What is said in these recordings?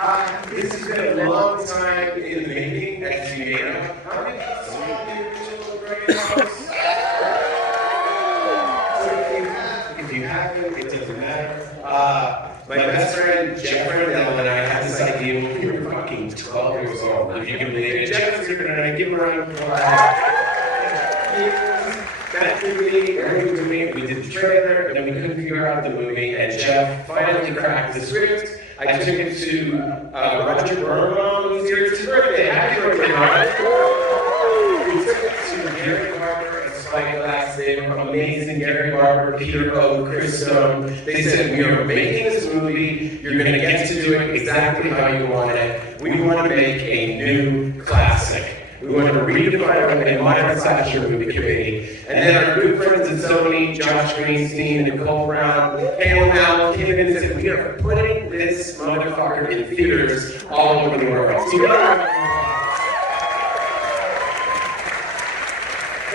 This has been a long time in the making, as you know. How many of us saw the original Grindhouse? So if you haven't, it doesn't matter. My best friend, Jeff Nell, and I had this idea when we were fucking 12 years old. If you can believe it. Jeff's here tonight. Give him a round of applause. That movie, everything was amazing. We did the trailer, and then we couldn't figure out the movie, and Jeff finally cracked the script. I took it to Roger Birnbaum, who's here. It's his birthday. Happy birthday, Roger. We took it to Gary Barber and Spike Glass. They were amazing. Gary Barber, Peter O, Chris Stone. They said, we are making this movie. You're going to get to do it exactly how you want it. We want to make a new classic. We want to redefine and modernize your movie committee. And then our good friends at Sony, Josh Greenstein, Nicole Brown, Hale Mal, came in and said, we are putting this motherfucker in theaters all over the world. So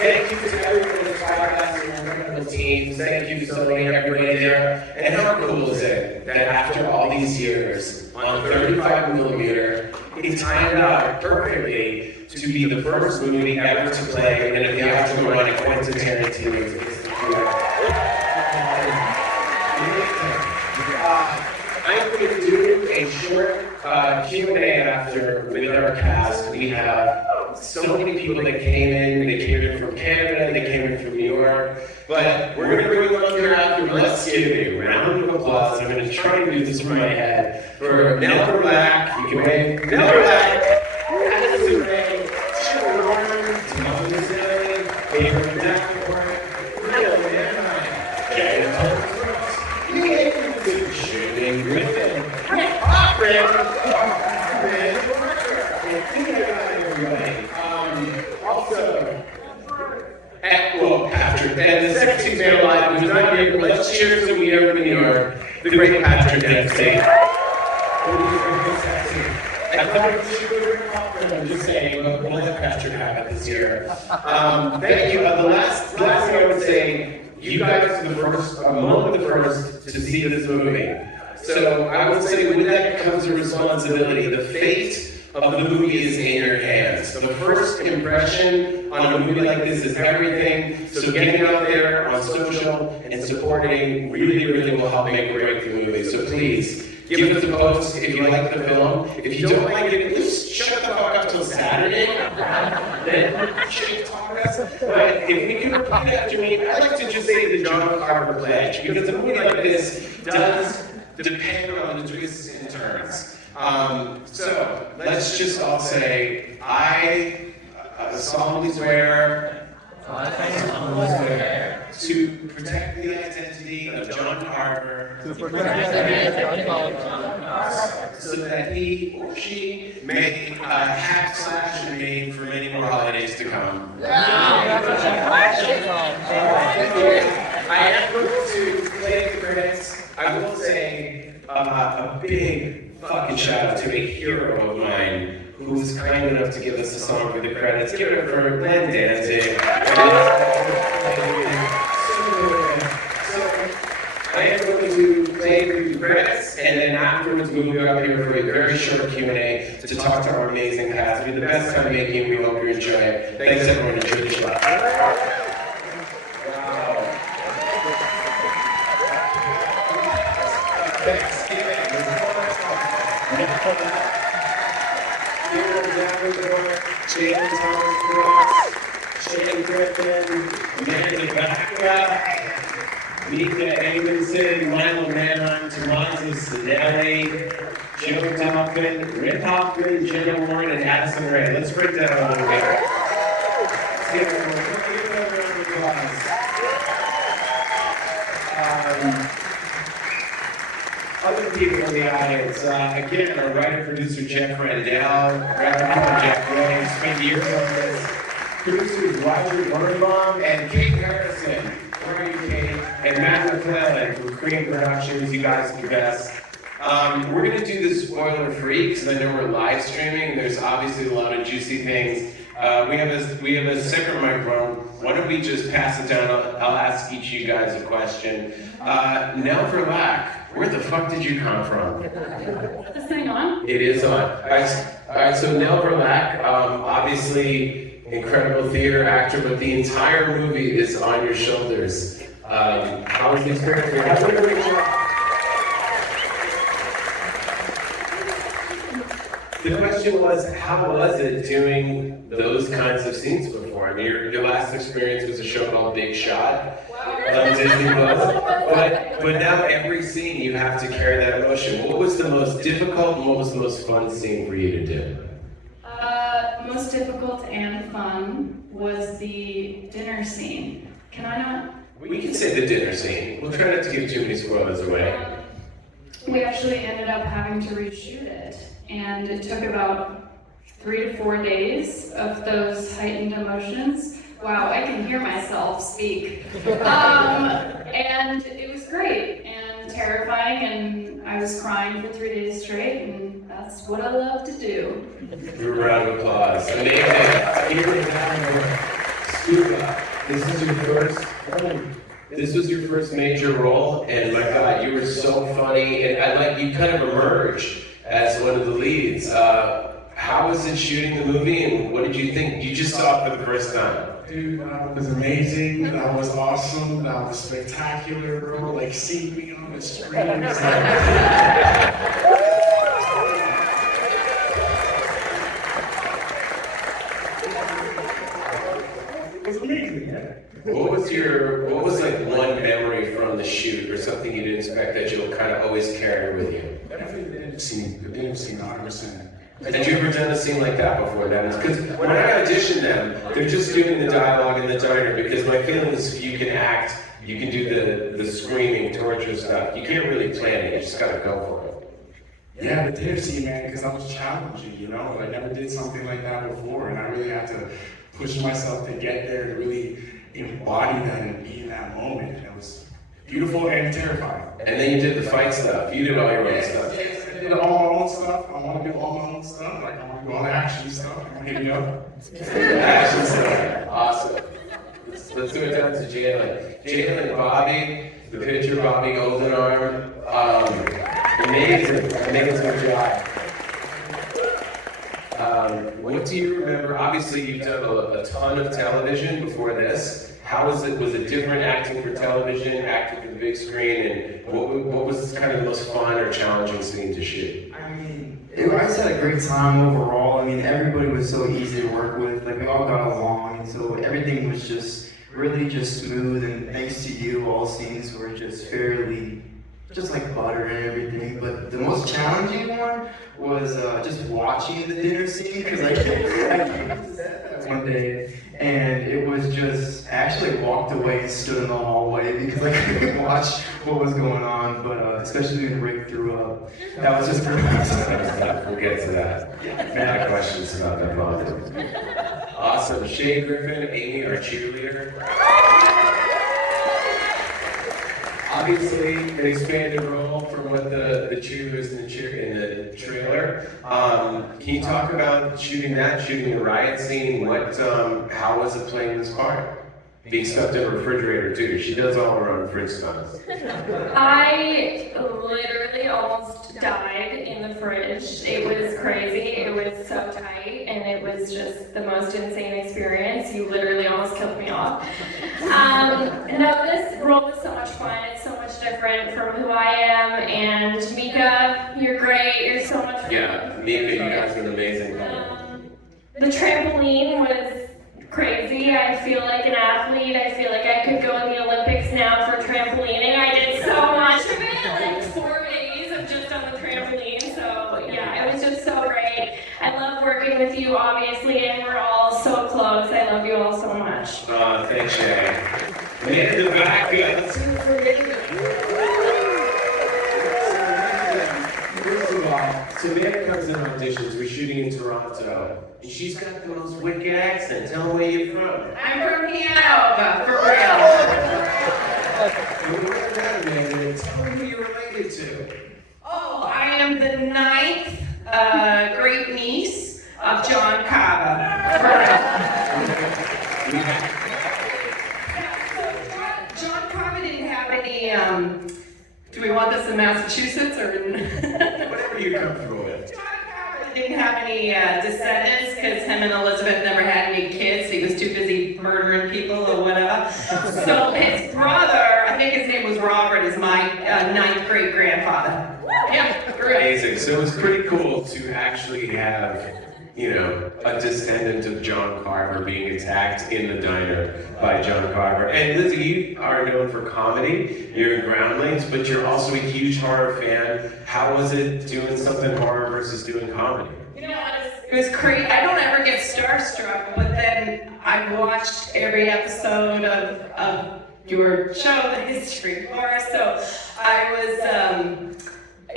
thank you to everyone in this podcast and our incredible team. Thank you to Sony and everybody there. And how cool is it that after all these years, on 35mm, it timed out perfectly to be the first movie ever to play in a theatrical run at Quentin Tarantino's. I'm going to do a short Q&A after with our cast. We have so many people that came in. They came in from Canada, they came in from New York. But we're going to bring them up here after. Let's give a round of applause. I'm going to try and do this from my head. For Nell Verlaque, you can wave. Nell Verlaque, Addison Rae, Jenna Warren, Tomaso, Gabriel Davenport, Milo Manheim, Jalen Thomas Brooks, Shay Griffin, Hoffman, also, Patrick, and the sexy man alive who's not here, but let's cheers to we over in New York, the great Patrick Dempsey. I thought it was super Hoffman, I'm just saying, but we'll let Patrick have it this year. Thank you. The last thing I would say, you guys are the first, among the first to see this movie. So I would say with that comes a responsibility. The fate of the movie is in your hands. So the first impression on a movie like this is everything. So getting out there on social and supporting really, really will help make or break the movie. So please, give us a post if you like the film. If you don't like it, at least shut the fuck up till Saturday. Then shit talk us. But if we can repeat after me, I'd like to just say the John Carver pledge, because a movie like this does depend on the twists and turns. So let's just all say, I solemnly swear to protect the identity of John Carver, so that he or she may have slash remain for many more holidays to come. I am going to play the credits. I will say a big fucking shout out to a hero of mine who was kind enough to give us a song for the credits. Give it up for Glenn Danzig. I am going to play through the credits, and then afterwards we'll go up here for a very short Q&A to talk to our amazing cast. It'll be the best time making. We hope you enjoy it. Thanks everyone. Enjoy the show. Gabriel Davenport, Jalen Thomas Brooks, Shay Griffin, Nell Verlaque, Mika Amonsen, Milo Manheim, Tomaso, Sanelli, Delfin, Hoffman, Jenna Warren, and Addison Rae. Let's break that a little bit. Let's give them a round of applause. Other people in the audience, again, our writer-producer Jeff Randell, writer-producer Jeff Ray, spent years on this. Producers Roger Birnbaum and Kate Harrison, where are you, Kate? And Matt McClellan from Cream Productions. You guys are the best. We're going to do this spoiler-free because I know we're live streaming. There's obviously a lot of juicy things. We have a separate microphone why don't we just pass it down? I'll ask each of you guys a question. Nell Verlaque, where the fuck did you come from? Is this thing on? It is on. All right, so Nell Verlaque, obviously incredible theater actor, but the entire movie is on your shoulders. How was the experience? You're doing a great job. The question was, how was it doing those kinds of scenes before? I mean, your last experience was a show called Big Shot on Disney Plus, but now every scene you have to carry that emotion. What was the most difficult and what was the most fun scene for you to do? Most difficult and fun was the dinner scene. Can I not? We can say the dinner scene. We'll try not to give too many spoilers away. We actually ended up having to reshoot it, and it took about 3 to 4 days of those heightened emotions. Wow, I can hear myself speak. And it was great and terrifying, and I was crying for 3 days straight, and that's what I love to do. A round of applause. Amazing. Here in that Scuba, this was your first major role, and my God, you were so funny, and I like you kind of emerged as one of the leads. How was it shooting the movie, and what did you think? You just saw it for the first time. Dude, that was amazing. That was awesome. That was spectacular, bro. Like seeing me on the screen. It's like... It was amazing, yeah. What was like one memory from the shoot or something you didn't expect that you'll kind of always carry with you? Definitely didn't see 100%. Had you ever done a scene like that before, Dennis? Because when I audition them, they're just doing the dialogue in the diner, because my feeling is you can act, you can do the screaming, torture stuff. You can't really plan it, you just gotta go for it. Yeah, the dinner scene, man, because I was challenging, you know? I never did something like that before, and I really had to push myself to get there, to really embody that and be in that moment. It was beautiful and terrifying. And then you did the fight stuff. You did all your own stuff. I did all my own stuff. I want to do all my own stuff. Like, I want to do all the action stuff. You want to hit me up? Action stuff. Awesome. Let's do it down to Jalen. Jalen, Bobby, the pitcher, Bobby Goldenarm. Amazing. Amazing job. What do you remember? Obviously, you've done a ton of television before this. How was it? Was it different acting for television, acting for the big screen, and what was kind of the most fun or challenging scene to shoot? I mean, I just had a great time overall. I mean, everybody was so easy to work with. Like, we all got along, and so everything was just really just smooth. And thanks to you, all scenes were just fairly, just like butter and everything. But the most challenging one was just watching the dinner scene, because I came to set that one day, and it was just, I actually walked away and stood in the hallway because I couldn't watch what was going on, but especially when Rick threw up. That was just great. We'll get to that. I have questions about that moment. Awesome. Shay Griffin, Amy, our cheerleader. Obviously, an expanded role from what the cheerleaders in the trailer. Can you talk about shooting the riot scene? How was it playing this part? Being stuffed in a refrigerator too. She does all her own fridge stunts. I literally almost died in the fridge. It was crazy. It was so tight, and it was just the most insane experience. You literally almost killed me off. No, this role was so much fun. It's so much different from who I am. And Mika, you're great. You're so much fun. Yeah, Mika, you guys are amazing. The trampoline was crazy. I feel like an athlete. I feel like I could go in the Olympics now for trampolining. I did so much of it, like 4 days of just on the trampoline. So yeah, it was just so great. I love working with you, obviously, and we're all so close. I love you all so much. Thanks, Shay. Man in the back, let's hear it for Amanda. First of all, so Amanda comes in auditions. We're shooting in Toronto. And she's got the most wicked accent. Tell me where you're from. I'm from Hanover, for real. Tell me who you're related to. Oh, I am the 9th great niece of John Cava. do we want this in Massachusetts or in? Whatever you're comfortable with. Didn't have any descendants because him and Elizabeth never had any kids. He was too busy murdering people or whatever. So his brother, I think his name was Robert, is my ninth great grandfather. Yeah, great. Amazing. So it's pretty cool to actually have, you know, a descendant of John Carver being attacked in the diner by John Carver. And Lizzie, you are known for comedy. You're in Groundlings, but you're also a huge horror fan. How was it doing something horror versus doing comedy? You know, it was crazy. I don't ever get starstruck, but then I've watched every episode of your show, The History of Horror, so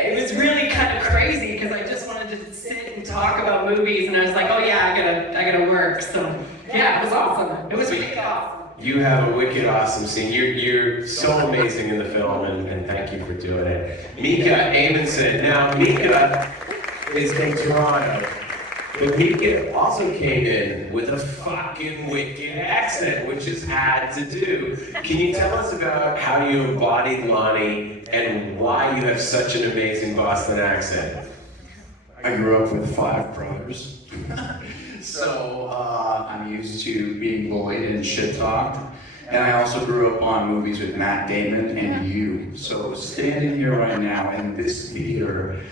it was really kind of crazy because I just wanted to sit and talk about movies, and I was like, oh yeah, I gotta work. So yeah, it was awesome. It was really awesome. You have a wicked awesome scene. You're so amazing in the film, and thank you for doing it. Mika Amonsen. Now, Mika is from Toronto, but Mika also came in with a fucking wicked accent, which is hard to do. Can you tell us about how you embodied Lonnie and why you have such an amazing Boston accent? I grew up with 5 brothers. So I'm used to being bullied and shit talked. And I also grew up on movies with Matt Damon and you. So standing here right now in this theater,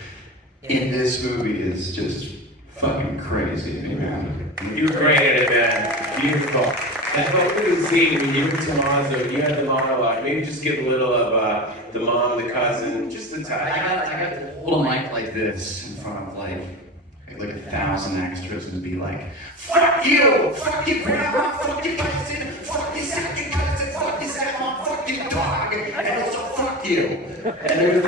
in this movie is just fucking crazy, man. You're great at it, man. Beautiful. And hopefully the scene when you and Tomaso, you had the monologue. Maybe just give a little of the mom, the cousin, just a touch. I got to hold a mic like this in front of like 1,000 extras and be like, fuck you! Fuck your grandma! Fuck your cousin! Fuck your second cousin! Fuck your stepmom! Fuck your dog! And also fuck you! And there's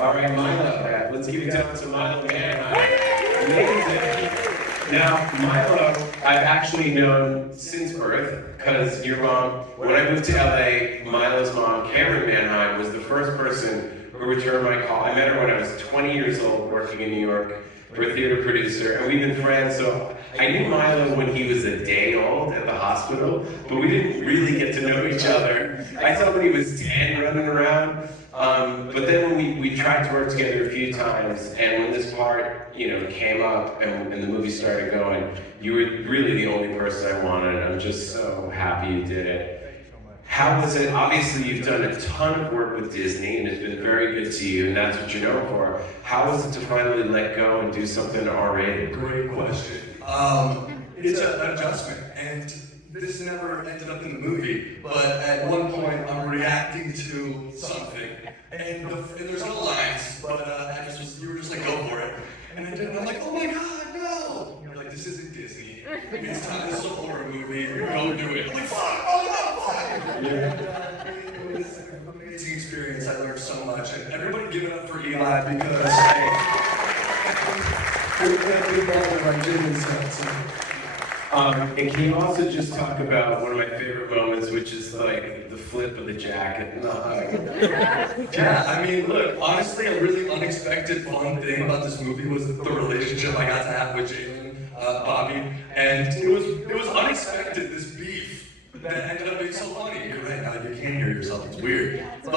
all right, Milo, let's give it down to Milo Manheim. Amazing. Now, Milo, I've actually known since birth, because your mom, when I moved to LA, Milo's mom, Cameron Manheim, was the first person who returned my call. I met her when I was 20 years old, working in New York for a theater producer, and we've been friends, so I knew Milo when he was a day old at the hospital, but we didn't really get to know each other. I saw when he was 10 running around, but then when we tried to work together a few times, and when this part, came up and the movie started going, you were really the only person I wanted, and I'm just so happy you did it. How was it? Obviously, you've done a ton of work with Disney, and it's been very good to you, and that's what you're known for. How was it to finally let go and do something R-rated? Great question. It's an adjustment, and this never ended up in the movie, but at one point I'm reacting to something, and there's no lines, but you were just like, go for it. And I did it, and I'm like, oh my god, no! And you're like, this isn't Disney. It's time, this is a horror movie, go do it. I'm like, fuck, oh no, fuck! Yeah. It was an amazing experience, I learned so much, and everybody give it up for Eli because, hey, we're gonna be better like Jim and stuff, And can you also just talk about one of my favorite moments, which is like the flip of the jacket and the hug? Yeah, I mean, look, honestly, a really unexpected fun thing about this movie was the relationship I got to have with Jalen, Bobby, and it was unexpected, this beef that ended up being so funny. You're right, now you can't hear yourself, it's weird. But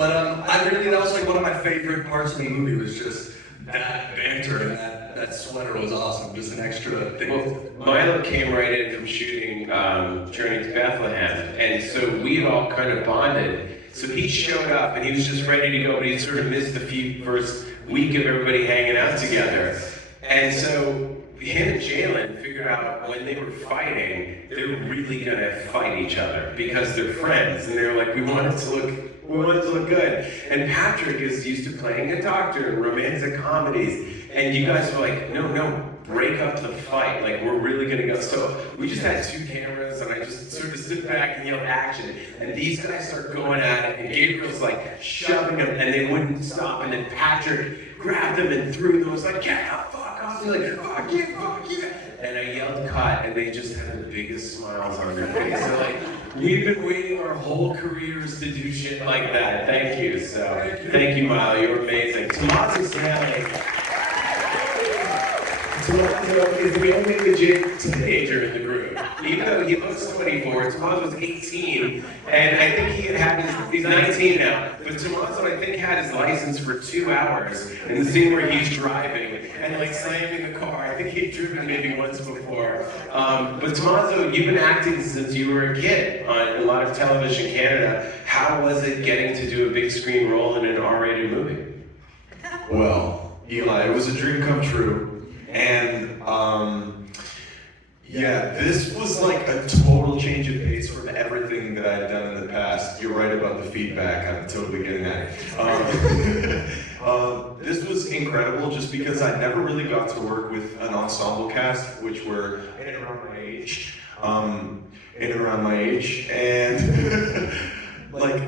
that was like one of my favorite parts of the movie was just that banter and that sweater was awesome, just an extra thing. Well, Milo came right in from shooting Journey to Bethlehem, and so we all kind of bonded. So he showed up, and he was just ready to go, but he sort of missed the first week of everybody hanging out together. And so him and Jalen figured out when they were fighting, they were really gonna fight each other because they're friends, and they were like, we want it to look good. And Patrick is used to playing a doctor in romantic comedies, and you guys were like, no, break up the fight, like we're really gonna go. So we just had 2 cameras, and I just sort of stood back and yelled action, and these guys start going at it, and Gabriel's like shoving them, and they wouldn't stop, and then Patrick grabbed them and threw them, and was like, get the fuck off, they're like, fuck you. And I yelled cut, and they just had the biggest smiles on their face. They're like, we've been waiting our whole careers to do shit like that. Thank you. So, thank you, Milo. You're amazing. Tomaso Sanelli. Tomaso is the only legit teenager in the group. even though he looks 24, Tomaso was 18, and I think he had he's 19 now, but Tomaso, I think, had his license for 2 hours in the scene where he's driving and like slamming the car. I think he'd driven maybe once before. But Tomaso, you've been acting since you were a kid on a lot of television in Canada. How was it getting to do a big screen role in an R-rated movie? Well, Eli, it was a dream come true. And yeah, this was like a total change of pace from everything that I'd done in the past. You're right about the feedback, I'm totally getting that. This was incredible just because I never really got to work with an ensemble cast, which were in and around my age. And like,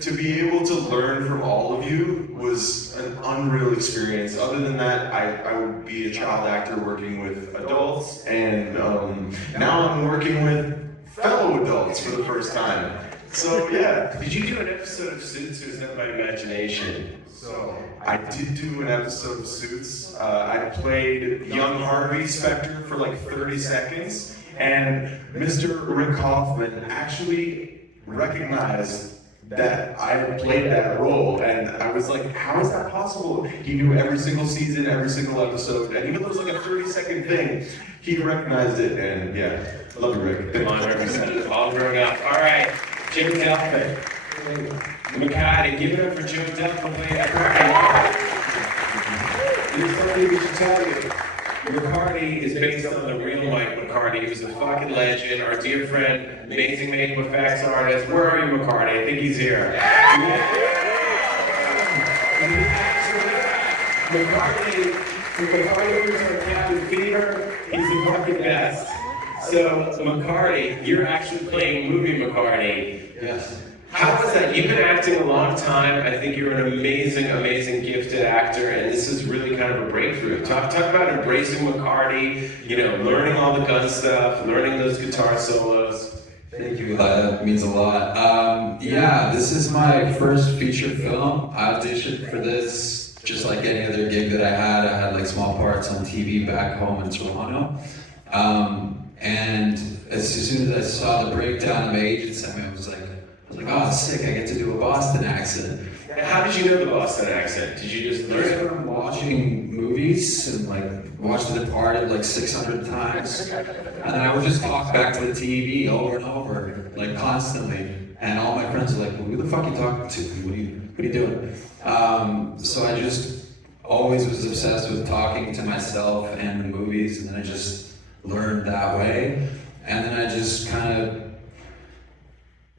to be able to learn from all of you was an unreal experience. Other than that, I would be a child actor working with adults, and now I'm working with fellow adults for the first time. So yeah. Did you do an episode of Suits, or is that my imagination? So I did do an episode of Suits. I played young Harvey Specter for like 30 seconds, and Mr. Rick Hoffman actually recognized that I had played that role, and I was like, how is that possible? He knew every single season, every single episode, and even though it was like a 30-second thing, he recognized it, and yeah, love you, Rick. Come on, representative, all grown up. All right, Joe Delfin. McCarty, give it up for Joe Delfin. There's something we should tell you. McCarty is based on the real Mike McCarty. He was a fucking legend. Our dear friend, amazing makeup effects artist. Where are you, McCarty? I think he's here. McCarty was on Cabin Fever. He's the fucking best. So, McCarty, you're actually playing movie McCarty. Yes. How was that? You've been acting a long time. I think you're an amazing, amazing gifted actor, and this is really kind of a breakthrough. Talk about embracing McCarty, you know, learning all the gun stuff, learning those guitar solos. Thank you, Eli. That means a lot. Yeah, this is my first feature film. I auditioned for this just like any other gig that I had. I had like small parts on TV back home in Toronto. And as soon as I saw the breakdown of my agent sent me, I was like, oh, sick, I get to do a Boston accent. How did you know the Boston accent? Did you just learn it? From watching movies and like watched The Departed like 600 times. And then I would just talk back to the TV over and over, like constantly. And all my friends were like, well, who the fuck are you talking to? What are you doing? So I just always was obsessed with talking to myself and the movies, and then I just learned that way. And then I just kind of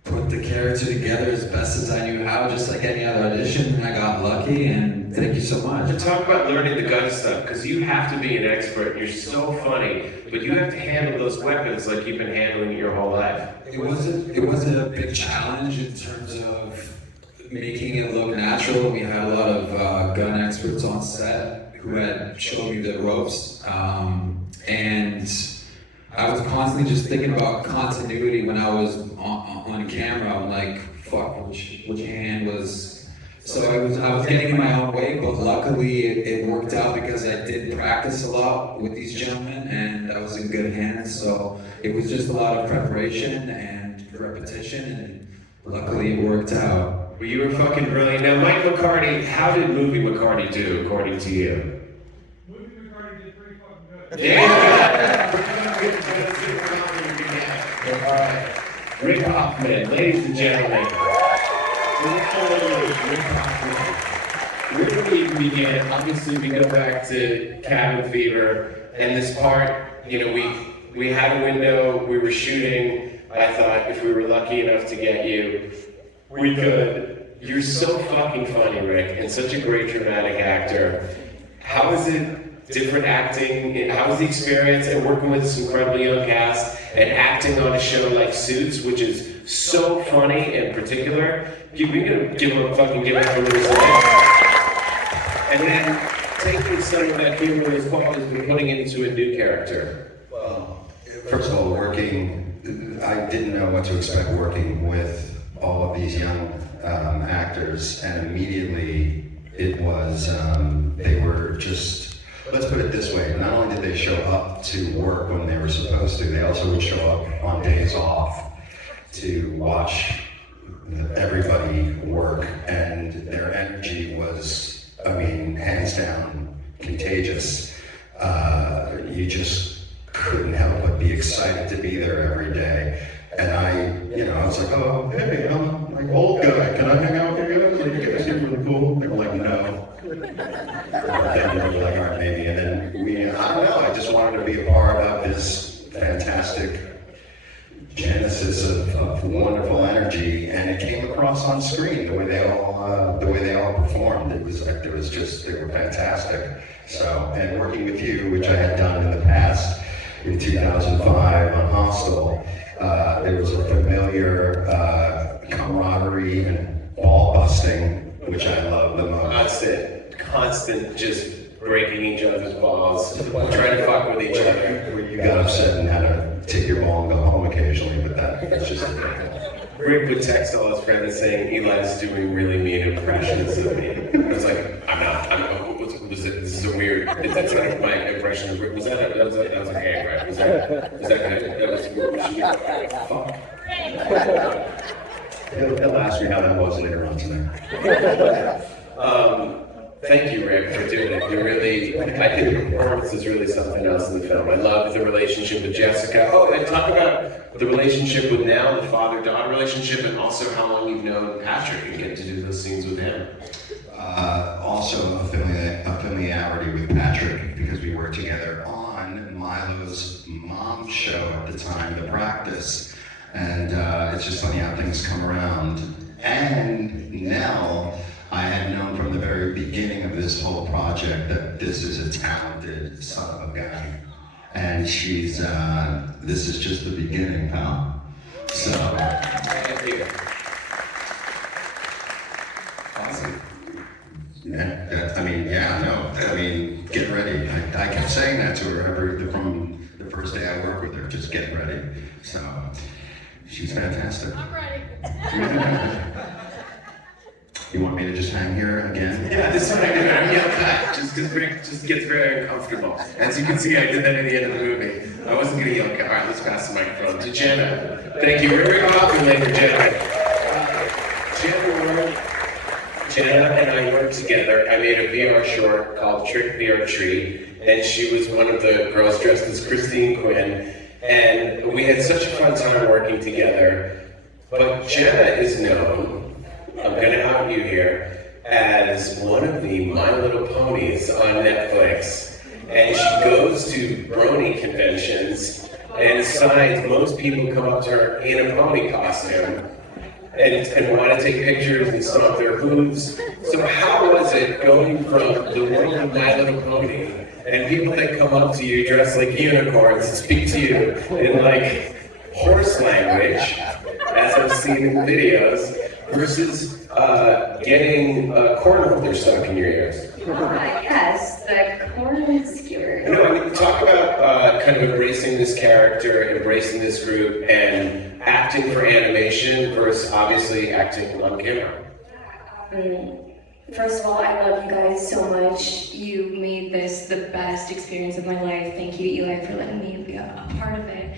put the character together as best as I knew how, just like any other audition, and I got lucky, and thank you so much. To talk about learning the gun stuff, because you have to be an expert, you're so funny, but you have to handle those weapons like you've been handling it your whole life. It wasn't a big challenge in terms of making it look natural. We had a lot of gun experts on set who had showed me the ropes, and I was constantly just thinking about continuity when I was on camera. I'm like, fuck, which hand was... So I was getting in my own way, but luckily it worked out because I did practice a lot with these gentlemen, and I was in good hands. So it was just a lot of preparation and repetition, and luckily it worked out. Well, you were fucking brilliant. Now, Mike McCarty, how did movie McCarty do, according to you? Movie McCarty did pretty fucking good. Yeah! Rick Hoffman, ladies and gentlemen. Rick Hoffman. Where do we begin? Obviously, we go back to Cabin Fever, and this part, you know, we had a window, we were shooting. I thought if we were lucky enough to get you, we could. You're so fucking funny, Rick, and such a great dramatic actor. How is it different acting? How was the experience and working with this incredibly young cast and acting on a show like Suits, which is so funny and particular? We're gonna give it up for and then taking some of that humorous qualities and putting it into a new character. Well, first of all, I didn't know what to expect working with all of these young actors, and immediately it was, they were just let's put it this way, not only did they show up to work when they were supposed to, they also would show up on days off to watch everybody work, and their energy was, I mean, hands down, contagious. You just couldn't help but be excited to be there every day. And I was like, oh, hey, I'm like old guy, can I hang out with you guys? Like, you guys seem really cool. They were like, no. Then they were like, all right, maybe. And then I don't know, I just wanted to be a part of this fantastic genesis of wonderful energy, and it came across on screen the way they all performed. They were fantastic. So, and working with you, which I had done in the past in 2005 on Hostel, there was a familiar camaraderie and ball busting, which I love the most. Constant, just breaking each other's balls, trying to fuck with each other. Where you got upset and had to take your ball and go home occasionally, but that's just Rick would text all his friends saying, Eli's doing really mean impressions of me. I was like, I'm not. This is a weird, that's not my impression of Rick. Was that okay, right? Was that good? That was fuck. He'll ask me how that was later on tonight. Thank you, Rick, for doing it. I think the performance is really something else in the film. I love the relationship with Jessica. Oh, and talk about the relationship with Nell, the father-daughter relationship, and also how long you've known Patrick and get to do those scenes with him. Also a familiarity with Patrick, because we worked together on Milo's mom's show at the time, The Practice. And it's just funny how things come around. And Nell, I had known from the very beginning of this whole project that this is a talented son of a gun. And she's, this is just the beginning, pal. So. Thank you. Awesome. Get ready. I kept saying that to her from the first day I worked with her, just get ready. So, she's fantastic. I'm ready. You want me to just hang here again? Yeah, this is what I did. Just because Rick just gets very uncomfortable. As you can see, I did that at the end of the movie. I wasn't going to yell, all right, let's pass the microphone to Jenna. Thank you. Rick Hoffman, ladies and gentlemen. Jenna and I worked together. I made a VR short called Trick VR Tree, and she was one of the girls dressed as Christine Quinn, and we had such a fun time working together. But Jenna is known, I'm going to out you here, as one of the My Little Ponies on Netflix, and she goes to brony conventions and signs. Most people come up to her in a pony costume and want to take pictures and stomp their hooves. So how was it going from the world of My Little Pony and people that come up to you dressed like unicorns and speak to you in like horse language, as I've seen in videos, versus getting a corn holder stuck in your ears? Yes, the corn skewer. No, I mean, talk about kind of embracing this character, embracing this group, and acting for animation versus obviously acting on camera. First of all, I love you guys so much. You made this the best experience of my life. Thank you, Eli, for letting me be a part of it.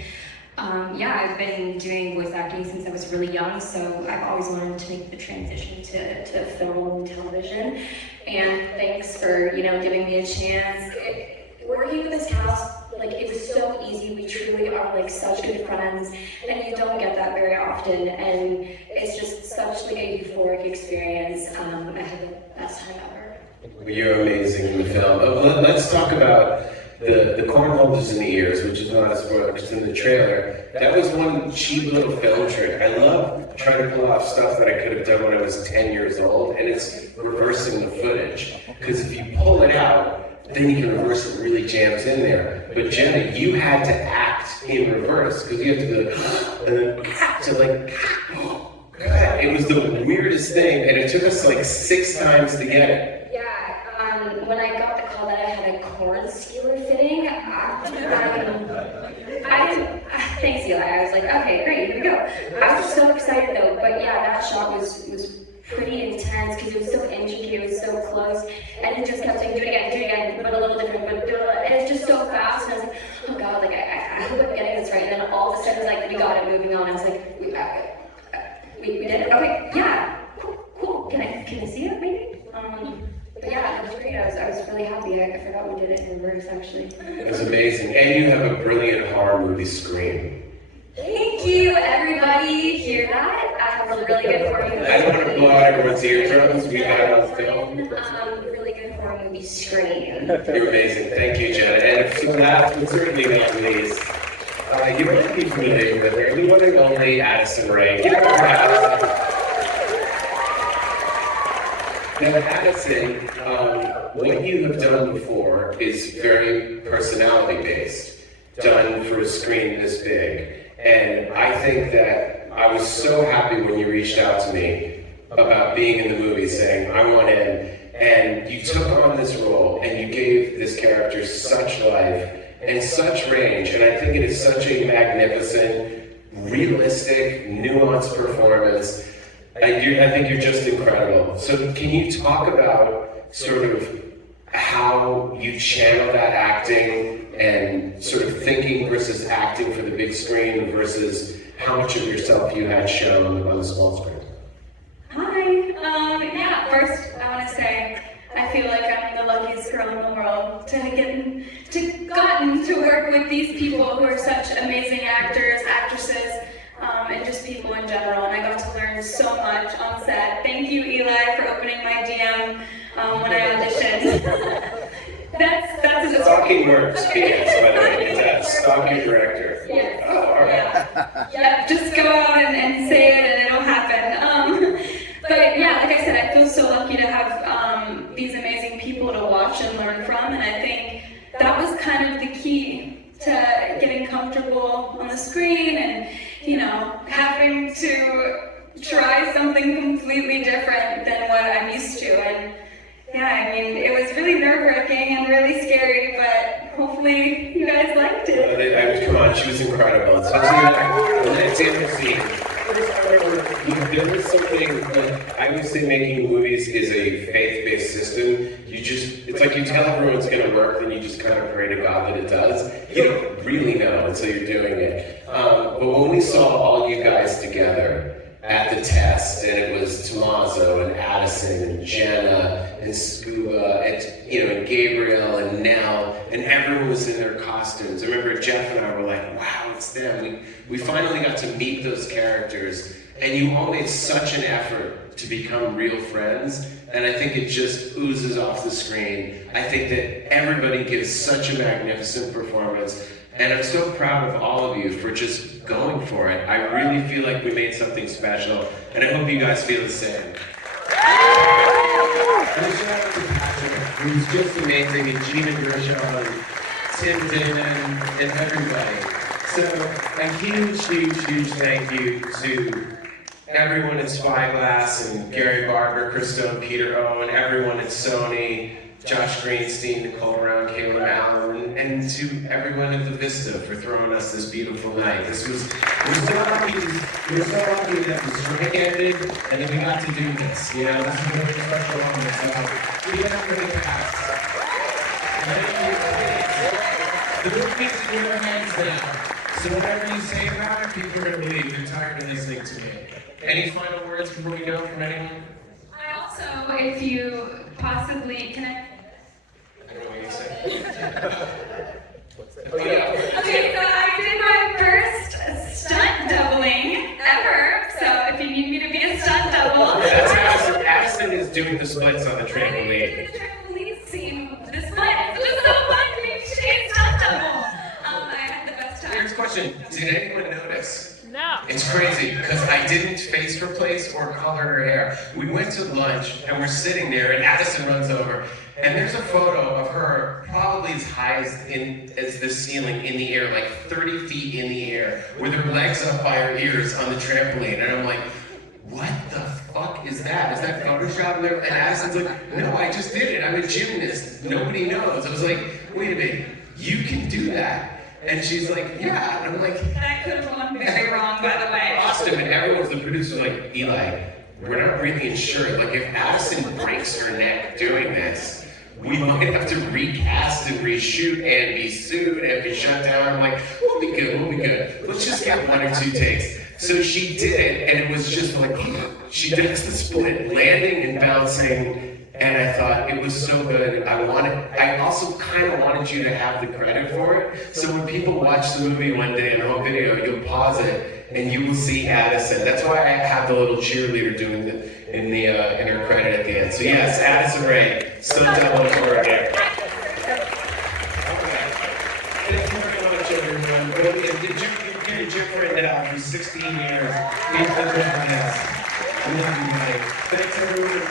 I've been doing voice acting since I was really young, so I've always wanted to make the transition to film and television. And thanks for, giving me a chance. Working with this cast, it was so easy. We truly are such good friends, and you don't get that very often. And it's just such a euphoric experience. I had the best time ever. You're amazing in the film. Let's talk about the corn holders in the ears, which is not a spoiler, because in the trailer, that was one cheap little film trick. I love trying to pull off stuff that I could have done when I was 10 years old, and it's reversing the footage. Because if you pull it out, then you can reverse it, really jams in there. But Jenna, you had to act in reverse, because you have to go, and then it was the weirdest thing, and it took us 6 times to get it. When I got the call that I had a corn skewer fitting, thanks Eli, I was like, okay, great, here we go. I was so excited though, but that shot was pretty intense because it was so intricate, it was so close, and he just kept saying, do it again, but a little different, on. I was like, we did it? Okay, yeah, cool. Can I see it maybe? But yeah, it was great. I was really happy. I forgot we did it in reverse actually. It was amazing. And you have a brilliant horror movie scream. Thank you, everybody. Hear that? I have a really good horror movie. I don't want to blow out everyone's eardrums. We got it on film. Really good horror movie scream. You're amazing. Thank you, Jenna. And so last but certainly not least, you might be familiar with her, the one and only Addison Rae. Give it up for Addison. Now, Addison, what you have done before is very personality-based, done for a screen this big. And I think that I was so happy when you reached out to me about being in the movie, saying, I want in. And you took on this role and you gave this character such life and such range. And I think it is such a magnificent, realistic, nuanced performance. I think you're just incredible. So can you talk about sort of how you channel that acting and sort of thinking versus acting for the big screen versus how much of yourself you had shown on the small screen? Hi. Yeah, first I want to say I feel like I'm the luckiest girl in the world to have gotten to work with these people who are such amazing actors, actresses, and just people in general. And I got to learn so much on set. Thank you, Eli, for opening my DM when I auditioned. That's a Stalking works, yes, by the way, it's a stalking director. Yes. Oh, all right. Yeah, just go out and say it and it'll happen. But yeah, like I said, I feel so lucky to have these amazing people to watch and learn from, and I think that was kind of the key to getting comfortable on the screen and, you know, having to try something completely different than what I'm used to. And yeah, I mean, it was really nerve-wracking and really scary, but hopefully you guys liked it. Come on, she was incredible. Especially let's see the scene. There was something, like, I would say making movies is a faith-based system. It's like you tell everyone it's going to work, then you just kind of pray to God that it does. You don't really know until you're doing it. But when we saw all you guys together at the test, and it was Tomaso and Addison and Jenna and Scuba and, you know, and Gabriel and Nell, and everyone was in their costumes. I remember Jeff and I were like, wow, it's them. We finally got to meet those characters, and you all made such an effort to become real friends, and I think it just oozes off the screen. I think that everybody gives such a magnificent performance, and I'm so proud of all of you for just going for it. I really feel like we made something special, and I hope you guys feel the same. And a shout out to Patrick, who's just amazing, and Gina Gershon, and Tim Damon, and everybody. So a huge thank you to everyone at Spyglass, and Gary Barber, Christo, Peter Owen, everyone at Sony, Josh Greenstein, Nicole Brown, Caleb Allen, and to everyone at the Vista for throwing us this beautiful night. We're so lucky that the strike ended, and then we got to do this. You know, this is a really special moment. So, give it up for the cast. The movie's in your hands now. So whatever you say about it, people are going to believe. They're tired of listening to me. Any final words before we go from anyone? I also, if you possibly, can I? I don't know what you say. Oh, yeah. Okay, so I did my first stunt doubling ever. So if you need me to be a stunt double. Addison is doing the splits on the trampoline. I did the trampoline scene, the splits. It was so fun to be a stunt double. I had the best time. Here's a question. Did anyone notice? No. It's crazy, because I didn't face replace or color her hair. We went to lunch, and we're sitting there, and Addison runs over, and there's a photo of her probably as high as the ceiling in the air, like 30 feet in the air, with her legs up by her ears on the trampoline. And I'm like, what the fuck is that? Is that Photoshop? And Addison's like, no, I just did it. I'm a gymnast. Nobody knows. I was like, wait a minute, you can do that. And she's like, yeah. And I'm like, that could have gone very wrong, by the way. Austin, and everyone's the producer, like, Eli, we're not really sure. Like, if Addison breaks her neck doing this, we might have to recast and reshoot and be sued and be shut down. I'm like, we'll be good. Let's just get 1 or 2 takes. So she did it, and it was just like, she does the split, landing and bouncing, and I thought it was so good. I also kind of wanted you to have the credit for it. So when people watch the movie one day in home video, you'll pause it, and you will see Addison. That's why I have the little cheerleader doing in her credit at the end. So yes, Addison Rae, stunt double for her. Thank you very much, everyone. Did your friend out for 16 years? He's the best. I love you, buddy. Thanks, everyone.